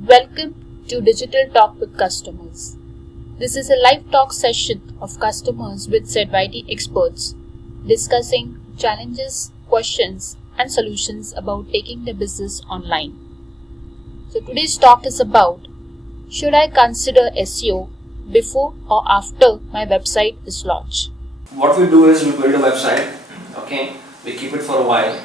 Welcome to Digital Talk with Customers. This is a live talk session of customers with ZYT experts discussing challenges, questions, and solutions about taking their business online. So today's talk is about, should I consider SEO before or after my website is launched? What we do is we build a website, okay, we keep it for a while,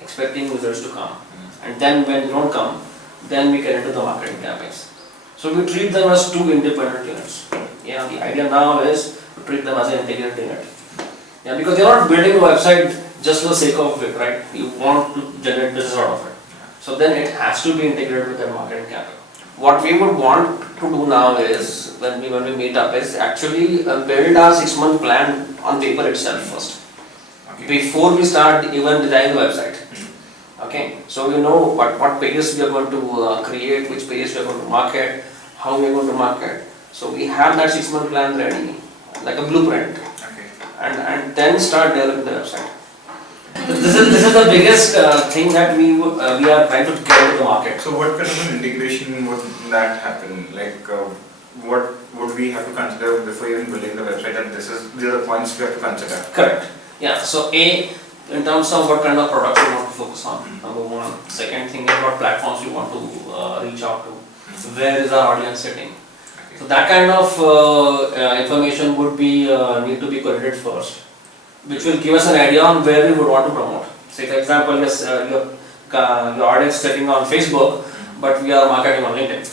expecting users to come, and then when they don't come, then we get into the marketing campaigns. So we treat them as two independent units. Yeah, the idea now is to treat them as an integrated unit. Yeah, because you're not building a website just for the sake of it, right? You want to generate business out of it. So then it has to be integrated with the marketing campaign. What we would want to do now is, when we meet up, is actually build our 6-month plan on paper itself first. Okay. Before we start even designing the website. Okay, so we know what pages we are going to create, which pages we are going to market, how we are going to market. So we have that 6-month plan ready, like a blueprint. Okay. And then start developing the website. This is the biggest thing that we are trying to get into the market. So what kind of an integration would that happen? Like what would we have to consider before even building the website, and these are the points we have to consider? Correct. Yeah, so in terms of what kind of products you want to focus on, number one. Second thing is what platforms you want to reach out to. Where is our audience sitting? Okay. So that kind of information would be need to be collected first, which will give us an idea on where we would want to promote. Say for example, yes, your audience is sitting on Facebook, but we are marketing on LinkedIn.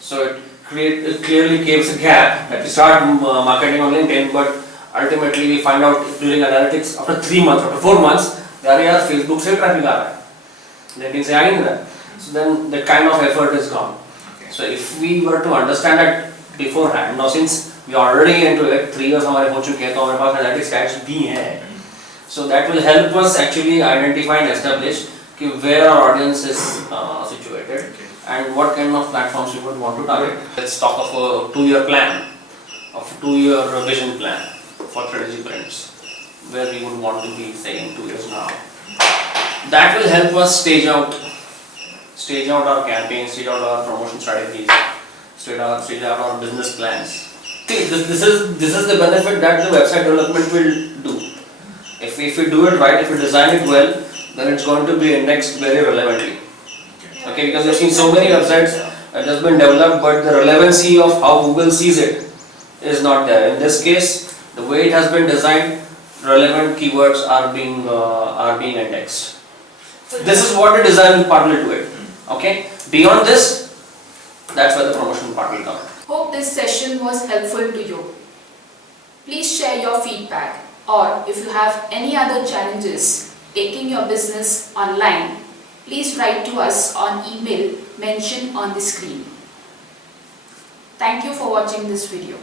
So it clearly gives a gap that we start marketing on LinkedIn, but ultimately we find out during analytics after 3 months, after 4 months, यार Facebook से traffic आ रहा है, LinkedIn से आ ही नहीं रहा. So then that kind of effort is gone. Okay. So if we were to understand that beforehand, now since we are already into it, 3 years हमारे हो चुके हैं, तो हमारे पास analytics tags भी हैं. So that will help us actually identify and establish where our audience is situated and what kind of platforms we would want to target. Let's talk of a 2-year plan, of a 2-year vision plan for strategy prints, where we would want to be, say, in 2 years now. That will help us stage out our campaigns, stage out our promotion strategies, stage out our business plans. See, this is the benefit that the website development will do. If we do it right, if we design it well, then it's going to be indexed very relevantly. Okay, because we've seen so many websites that has been developed, but the relevancy of how Google sees it is not there. In this case, the way it has been designed, relevant keywords are being indexed. This is what the design part will do it. Okay. Beyond this, that's where the promotion part will come. Hope this session was helpful to you. Please share your feedback, or if you have any other challenges taking your business online, please write to us on email mentioned on the screen. Thank you for watching this video.